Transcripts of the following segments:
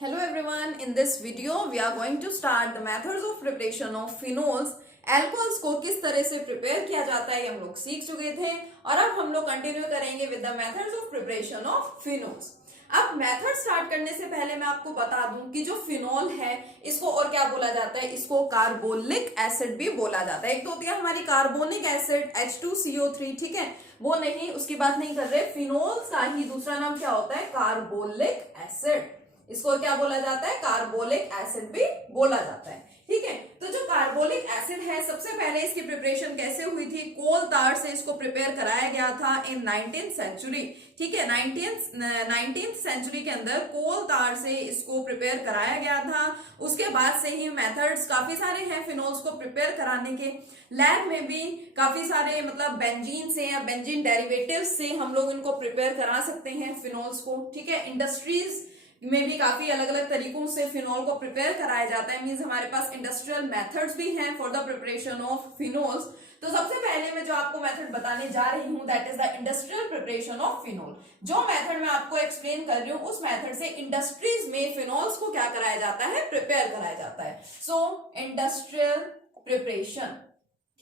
Hello everyone, in this video we are going to start the methods of preparation of phenols. Alcohols को किस तरह से prepare किया जाता है ये हम लोग सीख चुके थे और अब हम लोग कंटिन्यू करेंगे with the methods of preparation of phenols. अब मेथड स्टार्ट करने से पहले मैं आपको बता दूं कि जो फिनोल है इसको और क्या बोला जाता है, इसको कार्बोलिक एसिड भी बोला जाता है। एक तो होती है हमारी कार्बोनिक एसिड H2CO3, ठीक है, वो नहीं, उसकी बात नहीं कर रहे। फिनोल का ही दूसरा नाम क्या होता है, कार्बोलिक एसिड। इसको क्या बोला जाता है, कार्बोलिक एसिड भी बोला जाता है, ठीक है। तो जो कार्बोलिक एसिड है, सबसे पहले इसकी प्रिपरेशन कैसे हुई थी, कोल तार से इसको प्रिपेयर कराया गया था इन 19th सेंचुरी, ठीक है। 19th सेंचुरी के अंदर कोल तार से इसको प्रिपेयर कराया गया था। उसके बाद से ही मेथड्स काफी सारे हैं फिनोल्स को प्रिपेयर कराने के। लैब में भी काफी सारे मतलब बेंजीन से या बेंजीन डेरिवेटिव्स से हम लोग इनको प्रिपेयर करा सकते हैं फिनोल्स को, ठीक है। इंडस्ट्रीज में भी काफी अलग अलग तरीकों से फिनोल को प्रिपेयर कराया जाता है। मींस हमारे पास इंडस्ट्रियल मेथड्स भी हैं for the preparation of phenols. तो सबसे पहले मैं जो आपको मेथड बताने जा रही हूं that is the industrial preparation of phenol. जो मेथड मैं आपको एक्सप्लेन कर रही हूं उस मेथड से इंडस्ट्रीज में फिनोल्स को क्या कराया जाता है, प्रिपेयर कराया जाता है। सो इंडस्ट्रियल प्रिपरेशन,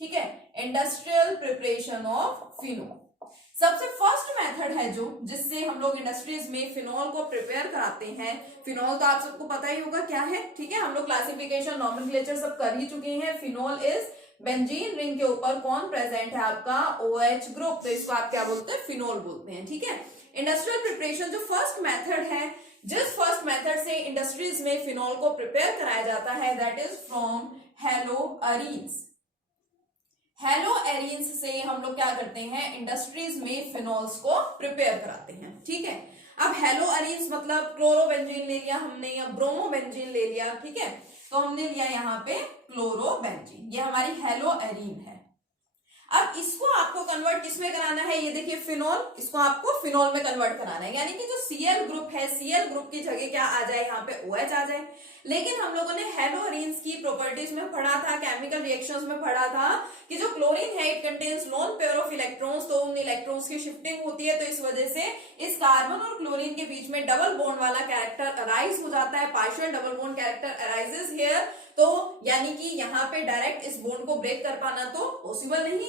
ठीक है, इंडस्ट्रियल प्रिपरेशन ऑफ फिनोल सबसे फर्स्ट मेथड है जो जिससे हम लोग इंडस्ट्रीज में फिनोल को प्रिपेयर कराते हैं। फिनोल तो आप सबको पता ही होगा क्या है, ठीक है, हम लोग क्लासिफिकेशन नॉमेनक्लेचर सब कर ही चुके हैं। फिनोल इज बेंजीन रिंग के ऊपर कौन प्रेजेंट है, आपका OH ग्रुप, तो इसको आप क्या बोलते हैं, फिनोल बोलते हैं, ठीक है। इंडस्ट्रियल प्रिपरेशन जो फर्स्ट मेथड है, जिस फर्स्ट मेथड से इंडस्ट्रीज में फिनोल को प्रिपेयर कराया जाता है दैट इज फ्रॉम हेलोअरीन्स। हेलोअरीन्स से हम लोग क्या करते हैं, इंडस्ट्रीज में फिनोल्स को प्रिपेयर कराते हैं, ठीक है। अब हेलोअरीन्स मतलब क्लोरोबेंजीन ले लिया हमने या ब्रोमोबेंजीन ले लिया, ठीक है, तो हमने लिया यहाँ पे क्लोरोबेंजीन, ये हमारी हेलोअरीन है। अब इसको आपको कन्वर्ट किसमें कराना है, ये देखिए फिनोल, इसको आपको फिनोल में कन्वर्ट कराना है, यानी कि जो Cl ग्रुप है, Cl ग्रुप की जगह क्या आ जाए, यहाँ पे OH आ जाए। लेकिन हम लोगों ने हेलोअरीन्स की प्रॉपर्टीज में पढ़ा था, केमिकल रिएक्शंस में पढ़ा था कि जो क्लोरीन है it contains lone pair of electrons, तो उन इलेक्ट्रॉन्स की शिफ्टिंग होती है, तो इस वजह से इस कार्बन और क्लोरीन के बीच में डबल बॉन्ड वाला कैरेक्टर अराइज हो जाता है, partial double bond character arises here. तो यानी कि यहाँ पे डायरेक्ट इस बॉन्ड को ब्रेक कर पाना तो पॉसिबल नहीं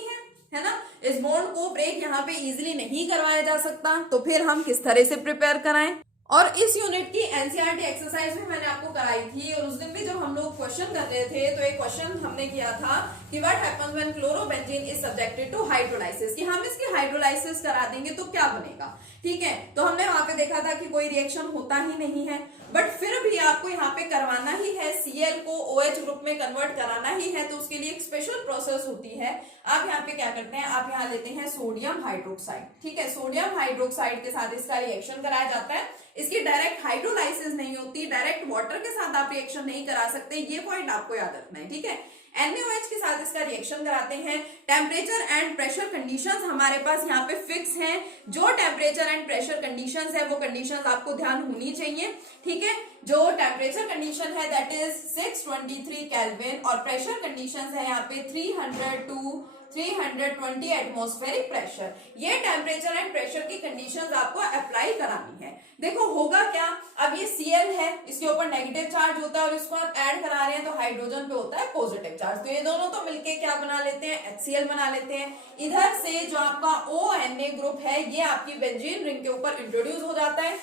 है ना, इस बॉन्ड को ब्रेक यहाँ पे इजीली नहीं करवाया जा सकता। तो फिर हम किस तरह से प्रिपेयर कराएं, और इस यूनिट की एनसीईआरटी एक्सरसाइज भी मैंने आपको कराई थी, और उस दिन भी जब हम लोग क्वेश्चन कर रहे थे तो एक क्वेश्चन हमने किया था कि what happens when chlorobenzene is subjected to hydrolysis, कि हम इसकी हाइड्रोलाइसिस करा देंगे तो क्या बनेगा, ठीक है। तो हमने वहां पे देखा था कि कोई रिएक्शन होता ही नहीं है, बट फिर भी आपको यहाँ पे करवाना ही है, Cl को OH ग्रुप में कन्वर्ट कराना ही है, तो उसके लिए एक स्पेशल प्रोसेस होती है। आप यहाँ पे क्या करते हैं, आप यहाँ लेते हैं सोडियम हाइड्रोक्साइड, ठीक है, सोडियम हाइड्रोक्साइड के साथ इसका रिएक्शन कराया जाता है। इसकी डायरेक्ट हाइड्रोलाइसिस नहीं होती, डायरेक्ट वाटर के साथ आप रिएक्शन नहीं करा सकते, ये पॉइंट आपको याद रखना है, ठीक है। NaOH के साथ इसका रिएक्शन कराते हैं। टेम्परेचर एंड प्रेशर कंडीशंस हमारे पास यहाँ पे फिक्स हैं, जो टेम्परेचर एंड प्रेशर कंडीशंस है वो कंडीशंस आपको ध्यान होनी चाहिए, ठीक है। जो टेम्परेचर कंडीशन है दैट इज 623 केल्विन और प्रेशर कंडीशंस है यहाँ पे 300 to 320 एटमॉस्फेरिक प्रेशर। ये टेम्परेचर एंड प्रेशर की कंडीशंस आपको अप्लाई करानी है। देखो होगा क्या, अब ये Cl है, इसके ऊपर नेगेटिव चार्ज होता है और इसको आप ऐड करा रहे हैं तो हाइड्रोजन पे होता है पॉजिटिव चार्ज, तो ये दोनों तो मिलके क्या बना लेते हैं, HCl बना लेते हैं। इधर से जो आपका ONA ग्रुप है ये आपकी बेंजीन रिंग के ऊपर इंट्रोड्यूस हो जाता है।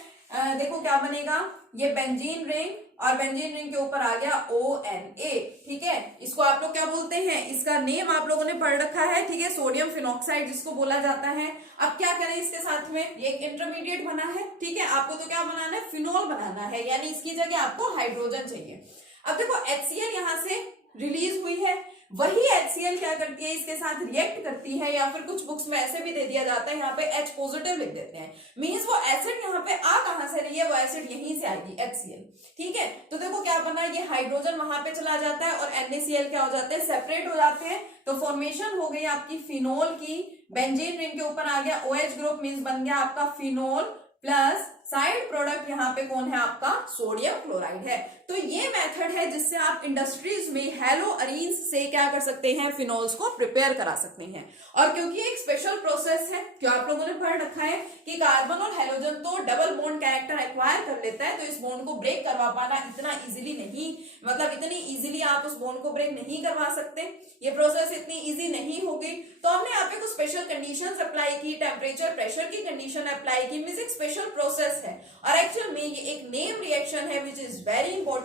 देखो क्या बनेगा, ये बेंजीन रिंग और बेंजीन रिंग के ऊपर आ गया ONA, ठीक है। इसको आप लोग क्या बोलते हैं, इसका नेम आप लोगों ने पढ़ रखा है, ठीक है, सोडियम फिनॉक्साइड जिसको बोला जाता है। अब क्या करें इसके साथ में, ये एक इंटरमीडिएट बना है, ठीक है, आपको तो क्या बनाना है, फिनोल बनाना है, यानी इसकी जगह आपको हाइड्रोजन चाहिए। अब देखो HCl यहाँ से रिलीज हुई है, वही HCl क्या करती है, इसके साथ रिएक्ट करती है, या फिर कुछ बुक्स में ऐसे भी दे दिया जाता है यहाँ पे H पॉजिटिव लिख देते हैं, मींस वो एसिड यहाँ पे आ कहां से रही है, वो एसिड यहीं से आएगी HCl, ठीक है। तो देखो क्या बना, ये हाइड्रोजन वहां पे चला जाता है और NaCl क्या हो जाते हैं, सेपरेट हो जाते हैं, तो फॉर्मेशन हो गई आपकी फिनोल की। बेंजीन रिंग के ऊपर आ गया OH ग्रुप, मींस बन गया आपका फिनोल प्लस साइड प्रोडक्ट यहाँ पे कौन है आपका, सोडियम क्लोराइड है। तो ये मेथड है जिससे आप इंडस्ट्रीज में हैलोअरीन्स से क्या कर सकते हैं, फिनोल्स को प्रिपेयर करा सकते हैं। और क्योंकि एक स्पेशल प्रोसेस है, जो आप लोगों ने पढ़ रखा है कि कार्बन और हेलोजन तो डबल बॉन्ड कैरेक्टर एक्वायर कर लेता है, तो इस बॉन्ड को ब्रेक करवा पाना इतना इजीली नहीं, मतलब इतनी इजीली आप उस बॉन्ड को ब्रेक नहीं करवा सकते, ये प्रोसेस इतनी इजी नहीं होगी। तो हमने यहाँ पे कुछ स्पेशल कंडीशंस अप्लाई की, टेम्परेचर प्रेशर की कंडीशन अप्लाई की, मींस एक स्पेशल प्रोसेस है और एक्चुअल में ये एक नेम रिएक्शन है which is very important.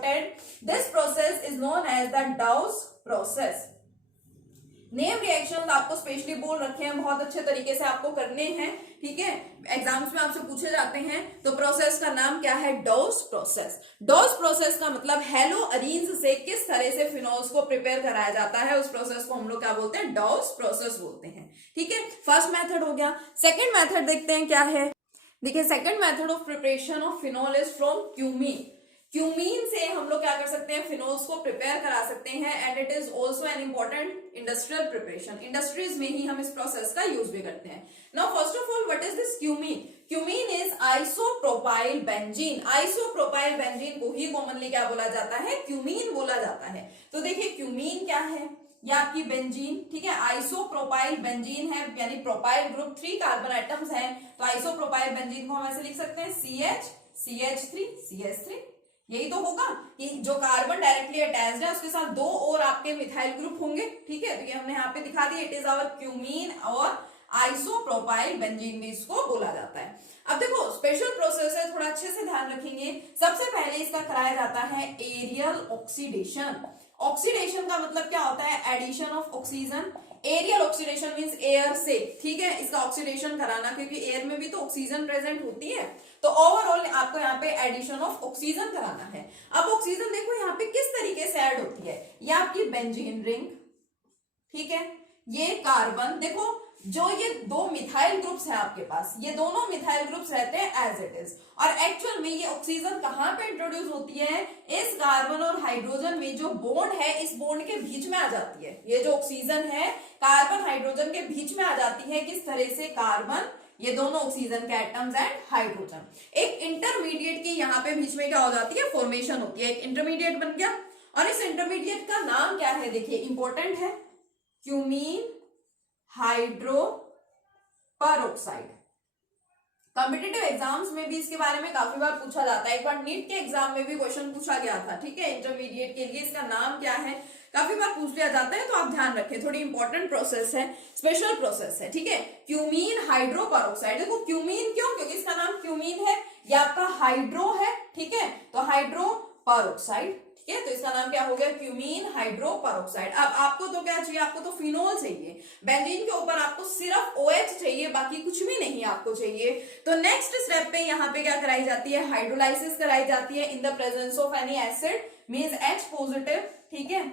This process is known as the Dow's process. Name reaction आपको स्पेशली बोल रखे हैं, बहुत अच्छे तरीके से आपको करने हैं, ठीक है, एग्जाम्स में आपसे पूछे जाते हैं। तो प्रोसेस का नाम क्या है, डॉस प्रोसेस। डॉस प्रोसेस का मतलब हैलोअरीन्स से किस तरह से फिनोल्स को प्रिपेयर कराया जाता है, उस प्रोसेस को हम लोग क्या बोलते हैं, डॉस प्रोसेस बोलते हैं, ठीक है। फर्स्ट मेथड हो गया। सेकेंड मेथड देखते हैं क्या है। देखिए second method of preparation of phenol is from cumene. Cumene से हम लोग क्या कर सकते हैं, फिनोल्स को प्रिपेयर करा सकते हैं and it is also an important industrial preparation. Industries में ही हम इस प्रोसेस का यूज भी करते हैं। Now first of all what is this cumene. Cumene is isopropyl benzene. Isopropyl benzene को ही कॉमनली क्या बोला जाता है, क्यूमीन बोला जाता है। तो देखिए क्यूमीन क्या है, ये आपकी बेंजीन, ठीक है, आइसोप्रोपाइल बेंजीन है, यानी प्रोपाइल ग्रुप 3 कार्बन एटम्स हैं। तो आइसोप्रोपाइल बेंजीन को हम ऐसे लिख सकते हैं CH CH3 CH3। यही तो होगा कि जो कार्बन डायरेक्टली अटैच्ड है उसके साथ 2 और आपके मिथाइल ग्रुप होंगे, ठीक है। तो ये हमने यहाँ पे दिखा दिया, इट इज आवर क्यूमीन और आइसोप्रोपाइल बेंजीन भी इसको बोला जाता है। अब देखो स्पेशल प्रोसेस है, थोड़ा अच्छे से ध्यान रखेंगे। सबसे पहले इसका कराया जाता है एरियल ऑक्सीडेशन। ऑक्सीडेशन का मतलब क्या होता है, addition of oxygen. Aerial oxidation means air से, ठीक है, इसका ऑक्सीडेशन कराना, क्योंकि एयर में भी तो ऑक्सीजन प्रेजेंट होती है। तो ओवरऑल आपको यहाँ पे एडिशन ऑफ ऑक्सीजन कराना है। अब ऑक्सीजन देखो यहाँ पे किस तरीके से ऐड होती है, ये आपकी बेंजीन रिंग, ठीक है, ये कार्बन, देखो जो ये 2 मिथाइल ग्रुप्स हैं आपके पास, ये दोनों मिथाइल ग्रुप्स रहते हैं एज इट इज। और एक्चुअल में ये ऑक्सीजन कहां पे इंट्रोड्यूस होती है, इस कार्बन और हाइड्रोजन में जो बॉन्ड है, इस बॉन्ड के बीच में आ जाती है। ये जो ऑक्सीजन है कार्बन हाइड्रोजन के बीच में आ जाती है। किस तरह से, कार्बन, ये दोनों ऑक्सीजन के एटम्स एंड हाइड्रोजन, एक इंटरमीडिएट की यहाँ पे बीच में क्या हो जाती है, फॉर्मेशन होती है, एक इंटरमीडिएट बन गया। और इस इंटरमीडिएट का नाम क्या है, देखिए इंपॉर्टेंट है, cumene hydro peroxide. Competitive exams में भी इसके बारे में काफी बार पूछा जाता है। एक बार नीट के एग्जाम में भी क्वेश्चन पूछा गया था, ठीक है, इंटरमीडिएट के लिए इसका नाम क्या है, काफी बार पूछ लिया जाता है। तो आप ध्यान रखें, थोड़ी इंपॉर्टेंट प्रोसेस है, स्पेशल प्रोसेस है, ठीक है। क्यूमीन हाइड्रो पेरोक्साइड, देखो क्यूमीन क्यों, क्योंकि इसका नाम क्यूमीन है, ये आपका हाइड्रो है, ठीक है, तो हाइड्रो पेरोक्साइड, ठीक है, तो इसका नाम क्या हो गया, क्यूमीन हाइड्रो पेरोक्साइड। अब आपको तो क्या चाहिए, आपको तो फिनोल चाहिए, बेंजीन के ऊपर आपको सिर्फ OH चाहिए, बाकी कुछ भी नहीं आपको चाहिए। तो नेक्स्ट स्टेप पे यहाँ पे क्या कराई जाती है, हाइड्रोलाइसिस कराई जाती है in the presence of any acid means H positive, ठीक है,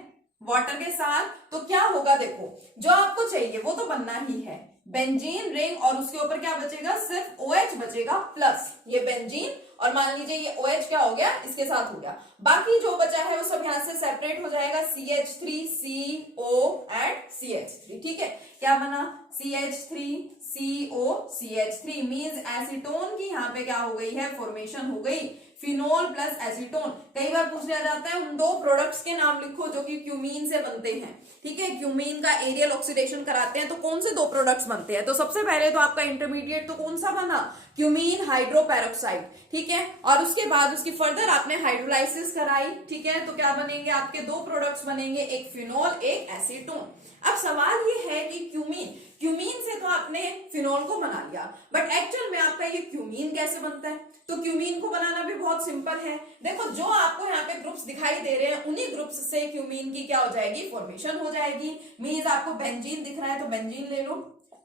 वाटर के साथ। तो क्या होगा, देखो जो आपको चाहिए वो तो बनना ही है, बेंजीन रिंग, और उसके ऊपर क्या बचेगा, सिर्फ OH बचेगा प्लस ये बेंजीन, और मान लीजिए ये OH क्या हो गया, इसके साथ हो गया। बाकी जो बचा है वो सब यहां से सेपरेट हो जाएगा, CH3 CO एंड CH3, ठीक है, क्या बना, CH3 CO CH3 means acetone की यहाँ पे क्या हो गई है, फॉर्मेशन हो गई, फिनोल प्लस एसीटोन। कई बार पूछ लिया जाता है उन 2 प्रोडक्ट्स के नाम लिखो जो कि क्यूमीन से बनते हैं, ठीक है, क्यूमीन का एरियल ऑक्सीडेशन कराते हैं, तो कौन से 2 प्रोडक्ट्स बनते हैं। तो सबसे पहले तो आपका इंटरमीडिएट तो कौन सा बना, क्यूमीन हाइड्रो पेरोक्साइड, ठीक है, और उसके बाद उसकी फर्दर आपने हाइड्रोलाइसिस कराई, ठीक है, तो क्या बनेंगे आपके 2 प्रोडक्ट्स बनेंगे, एक फिनोल एक एसीटोन। अब सवाल ये है कि क्यूमीन से तो आपने फिनोल को बना लिया, बट एक्चुअल में आपका ये क्यूमीन कैसे बनता है। तो क्यूमीन को बनाना भी बहुत सिंपल है, देखो जो आपको यहाँ पे ग्रुप्स दिखाई दे रहे हैं उन्हीं ग्रुप्स से क्यूमीन की क्या हो जाएगी, फॉर्मेशन हो जाएगी। मींस आपको बेंजीन दिख रहा है तो बेंजीन ले लो,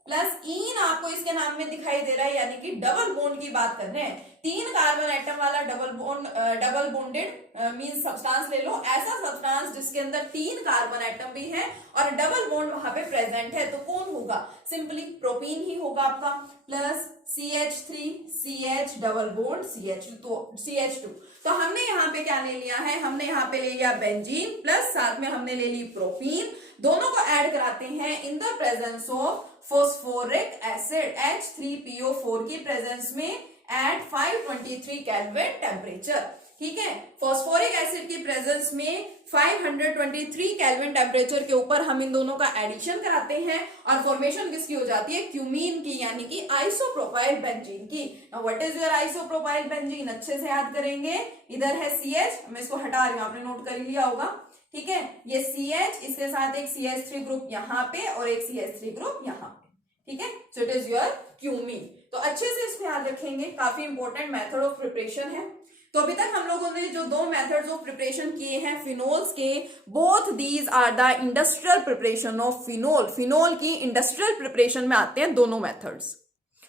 प्लस ईन आपको इसके नाम में दिखाई दे रहा है, यानी कि डबल बॉन्ड की बात कर रहे हैं, 3 कार्बन एटम वाला डबल बॉन्डेड मींस सब्सटेंस ले लो, ऐसा सब्सटेंस जिसके अंदर 3 कार्बन एटम भी है और डबल बॉन्ड वहां पे प्रेजेंट है, तो कौन होगा, सिंपली प्रोपीन ही होगा आपका, plus CH3 CH double bond CH2। तो हमने यहाँ पे क्या ले लिया है, हमने यहाँ पे ले लिया बेंजीन, प्लस साथ में हमने ले ली प्रोपीन, दोनों को ऐड कराते हैं in the presence of phosphoric acid, H3PO4 की प्रेजेंस में एट 523 केल्विन टेम्परेचर। ठीक है, फॉस्फोरिक एसिड की प्रेजेंस में 523 केल्विन टेम्परेचर के ऊपर हम इन दोनों का एडिशन कराते हैं और फॉर्मेशन किसकी हो जाती है, क्यूमीन की, यानी कि आइसोप्रोपाइल बेंजीन की। Now what is your isopropyl benzene, अच्छे से याद करेंगे। इधर है CH, मैं इसको हटा रही हूं, आपने नोट कर लिया होगा। ठीक है, ये CH, इसके साथ एक CH3 ग्रुप यहाँ पे और एक CH3 ग्रुप यहाँ पे। ठीक है, so it is your cumene. तो अच्छे से इसको याद रखेंगे, काफी इंपॉर्टेंट मेथड ऑफ प्रिपरेशन है। तो अभी तक हम लोगों ने जो दो मेथड्स ऑफ प्रिपरेशन किए हैं फिनोल्स के, both these are the industrial preparation of phenol. Phenol की इंडस्ट्रियल प्रिपरेशन में आते हैं दोनों methods.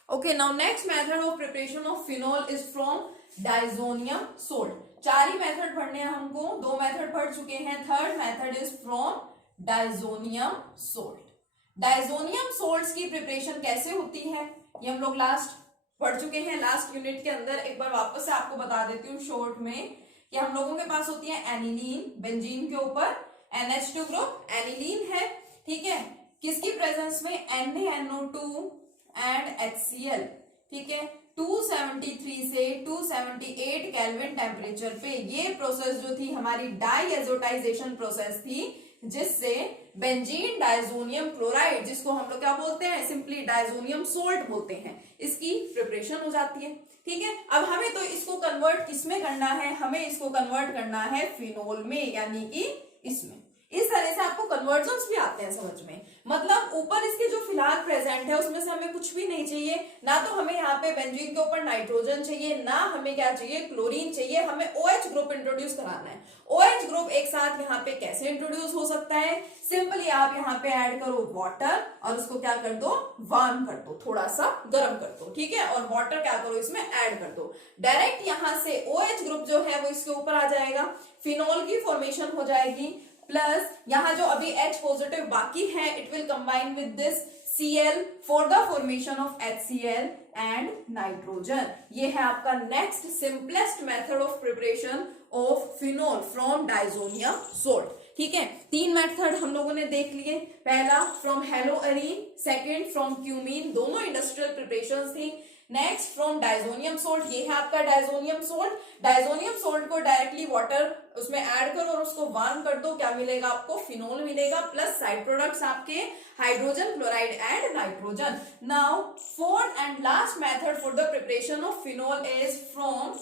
Okay, now next method of preparation of phenol is from diazonium salt. 4 ही मेथड पढ़ने हैं हमको, 2 मेथड पढ़ चुके हैं, third method is from diazonium salt. Diazonium salts की प्रिपरेशन कैसे होती है ये हम लोग लास्ट पढ़ चुके हैं, लास्ट यूनिट के अंदर। एक बार वापस से आपको बता देती हूँ शॉर्ट में कि हम लोगों के पास होती है एनिलीन, बेंजीन के ऊपर NH2 ग्रुप एनिलीन है। ठीक है, किसकी प्रेजेंस में, NaNO2 एंड HCl। ठीक है, 273 से 278 केल्विन टेम्परेचर पे ये प्रोसेस जो थी हमारी डाइएजोटाइजेशन प्रोसेस थी, जिससे बेंजीन डाइजोनियम क्लोराइड, जिसको हम लोग क्या बोलते हैं, सिंपली डाइजोनियम सोल्ट बोलते हैं, इसकी प्रिपरेशन हो जाती है। ठीक है, अब हमें तो इसको कन्वर्ट किसमें करना है, हमें इसको कन्वर्ट करना है फिनोल में, यानी कि इसमें। इस तरह से आपको कन्वर्जन्स भी आते हैं समझ में, मतलब ऊपर इसके जो फिलहाल प्रेजेंट है उसमें से हमें कुछ भी नहीं चाहिए, ना तो हमें यहाँ पे बेंजीन के ऊपर नाइट्रोजन चाहिए, ना हमें क्या चाहिए, क्लोरीन चाहिए, हमें OH ग्रुप इंट्रोड्यूस कराना है। OH ग्रुप एक साथ यहाँ पे कैसे इंट्रोड्यूस हो सकता है, सिंपली आप यहाँ पे ऐड करो वाटर और उसको क्या कर दो, वार्म कर दो, थोड़ा सा गर्म कर दो। ठीक है, और वाटर क्या करो, इसमें ऐड कर दो, डायरेक्ट यहाँ से OH ग्रुप जो है वो इसके ऊपर आ जाएगा, फिनोल की फॉर्मेशन हो जाएगी। प्लस यहाँ जो अभी H पॉजिटिव बाकी है, it will combine with this Cl for the formation of HCl and nitrogen. ये है आपका next simplest method of preparation of phenol from diazonium salt. ठीक है, 3 मेथड हम लोगों ने देख लिए, पहला फ्रॉम हेलोअरीन, सेकंड फ्रॉम क्यूमीन, दोनों इंडस्ट्रियल प्रिपरेशंस थी। नेक्स्ट फ्रॉम डाइजोनियम सोल्ट, ये है आपका डाइजोनियम सोल्ट। डाइजोनियम सोल्ट को डायरेक्टली वाटर उसमें ऐड करो और उसको वार्म कर दो, क्या मिलेगा आपको, फिनोल मिलेगा, प्लस साइड प्रोडक्ट्स आपके hydrogen chloride and nitrogen. Now fourth and last method for the preparation of phenol is from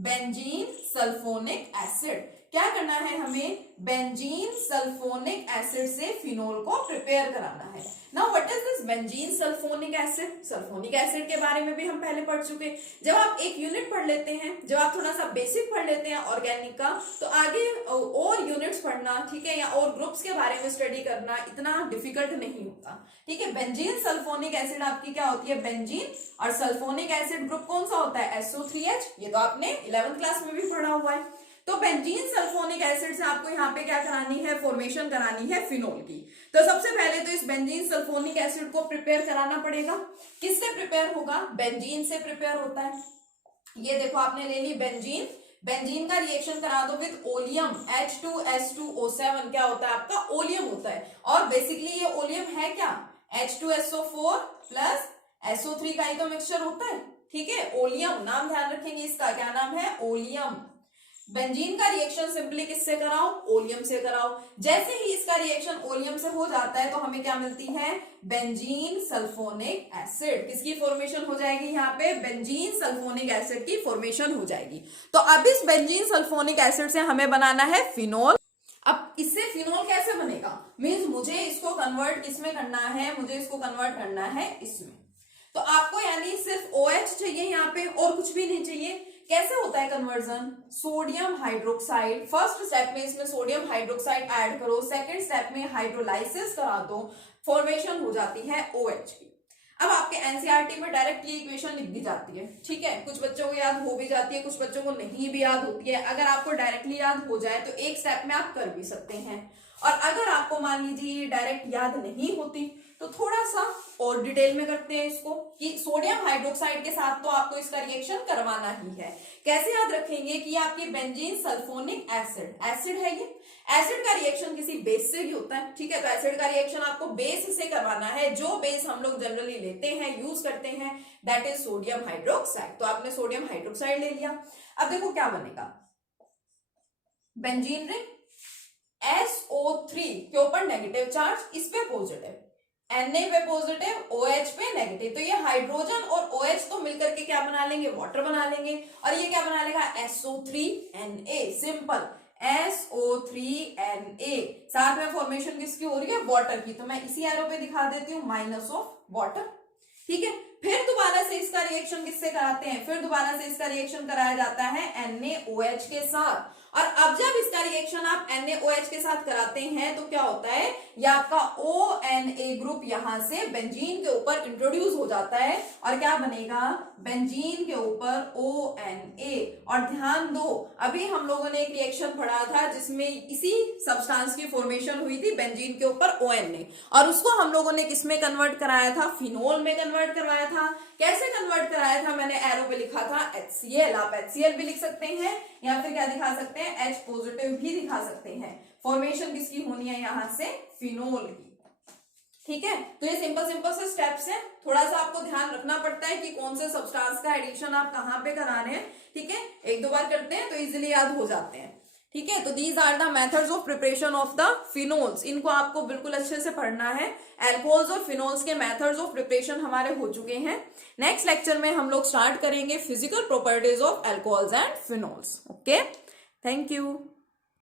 benzene sulphonic acid. क्या करना है हमें, बेंजीन सल्फोनिक एसिड से फिनोल को प्रिपेयर कराना है। Now what is this benzene sulphonic acid, sulphonic acid के बारे में भी हम पहले पढ़ चुके। जब आप एक यूनिट पढ़ लेते हैं, जब आप थोड़ा सा बेसिक पढ़ लेते हैं ऑर्गेनिक का, तो आगे और यूनिट्स पढ़ना, ठीक है, या और ग्रुप्स के बारे में स्टडी करना इतना डिफिकल्ट नहीं होता। ठीक है, बेंजीन सल्फोनिक एसिड आपकी क्या होती है, बेंजीन, और सल्फोनिक एसिड ग्रुप कौन सा होता है, SO3H, ये तो आपने 11th क्लास में भी पढ़ा हुआ है। तो बेंजीन सल्फोनिक एसिड से आपको यहाँ पे क्या करानी है, फॉर्मेशन करानी है फिनोल की। तो सबसे पहले तो इस बेंजीन सल्फोनिक एसिड को प्रिपेयर कराना पड़ेगा। किससे प्रिपेयर होगा, बेंजीन से प्रिपेयर होता है। ये देखो आपने ले ली बेंजीन, बेंजीन का रिएक्शन करा दो विद ओलियम, H2S2O7, क्या होता है आपका, ओलियम होता है। और बेसिकली ये ओलियम है क्या, H2SO4 प्लस SO3 का ही तो मिक्सचर होता है। ठीक है, ओलियम, नाम ध्यान रखेंगे इसका, क्या नाम है, ओलियम। बेंजीन का रिएक्शन सिंपली किससे कराओ, ओलियम से कराओ। जैसे ही इसका रिएक्शन ओलियम से हो जाता है तो हमें क्या मिलती है, बेंजीन सल्फोनिक एसिड। किसकी फॉर्मेशन हो जाएगी यहाँ पे, बेंजीन सल्फोनिक एसिड की फॉर्मेशन हो जाएगी। तो अब इस बेंजीन सल्फोनिक एसिड से हमें बनाना है फिनोल। अब इससे फिनोल कैसे बनेगा, मीन्स मुझे इसको कन्वर्ट किसमें करना है, मुझे इसको कन्वर्ट करना है इसमें। तो आपको यानी सिर्फ OH चाहिए यहाँ पे और कुछ भी नहीं चाहिए। कैसे होता है conversion, sodium hydroxide, first step में इसमें सोडियम हाइड्रोक्साइड ऐड करो, सेकंड स्टेप में हाइड्रोलाइसिस करा दो, फॉर्मेशन हो जाती है OH की। अब आपके एनसीईआरटी में डायरेक्ट ये इक्वेशन लिख दी जाती है। ठीक है, कुछ बच्चों को याद हो भी जाती है, कुछ बच्चों को नहीं भी याद होती है। अगर आपको डायरेक्टली याद हो जाए तो एक स्टेप में आप कर भी सकते हैं, और अगर आपको मान लीजिए डायरेक्ट याद नहीं होती तो थोड़ा सा और डिटेल में करते हैं इसको कि सोडियम हाइड्रोक्साइड के साथ तो आपको इसका रिएक्शन करवाना ही है। कैसे याद रखेंगे कि आपकी बेंजीन सल्फोनिक एसिड है, ये एसिड का रिएक्शन किसी बेस से भी होता है, ठीक है। तो एसिड का रिएक्शन आपको बेस से करवाना है, जो बेस हम लोग जनरली लेते हैं, यूज करते हैं, दैट इज सोडियम हाइड्रोक्साइड। तो आपने सोडियम हाइड्रोक्साइड ले लिया। अब देखो क्या बनेगा, बेंजीन रिंग SO3 के ऊपर नेगेटिव चार्ज, इस पे पॉजिटिव, Na पे पॉजिटिव, OH पे नेगेटिव। तो ये हाइड्रोजन और OH तो मिलकर के क्या बना लेंगे, वाटर बना लेंगे। और ये क्या बना लेगा, SO3Na, सिंपल SO3Na। साथ में फॉर्मेशन किसकी हो रही है, वाटर की। तो मैं इसी एरो पे दिखा देती हूँ, माइनस ऑफ वाटर, ठीक है। फिर दोबारा से इसका रिएक्शन किससे कराते हैं, फिर दोबारा से इसका रिएक्शन कराया जाता है NaOH के साथ। और अब जब इसका रिएक्शन आप NaOH के साथ कराते हैं तो क्या होता है, ये आपका ONA ग्रुप यहां से बेंजीन के ऊपर इंट्रोड्यूस हो जाता है और क्या बनेगा, बेंजीन के ऊपर ONA। और ध्यान दो, अभी हम लोगों ने एक रिएक्शन पढ़ा था जिसमें इसी सब्सटेंस की फॉर्मेशन हुई थी बेंजीन के ऊपर ONA, और उसको हम लोगों ने किसमें कन्वर्ट कराया था, फिनोल में कन्वर्ट करवाया था। कैसे कन्वर्ट कराया था, मैंने एरो पे लिखा था HCl, आप HCl भी लिख सकते हैं या फिर क्या दिखा सकते हैं, H पॉजिटिव भी दिखा सकते हैं। फॉर्मेशन किसकी होनी है, यहां से फिनोल की, ठीक है। तो ये सिंपल से स्टेप्स हैं, थोड़ा सा आपको ध्यान रखना पड़ता है कि कौन से सब्सटेंस का एडिशन आप कहां पे करा रहे हैं, ठीक है। एक दो बार करते हैं तो इजीली याद हो जाते हैं, ठीक है। तो these are the methods of preparation of the phenols, इनको आपको बिल्कुल अच्छे से पढ़ना है। एल्कोहल्स और फिनोल्स के मेथड्स ऑफ प्रिपरेशन हमारे हो चुके हैं। नेक्स्ट लेक्चर में हम लोग स्टार्ट करेंगे physical properties of alcohols and phenols. Okay, thank you.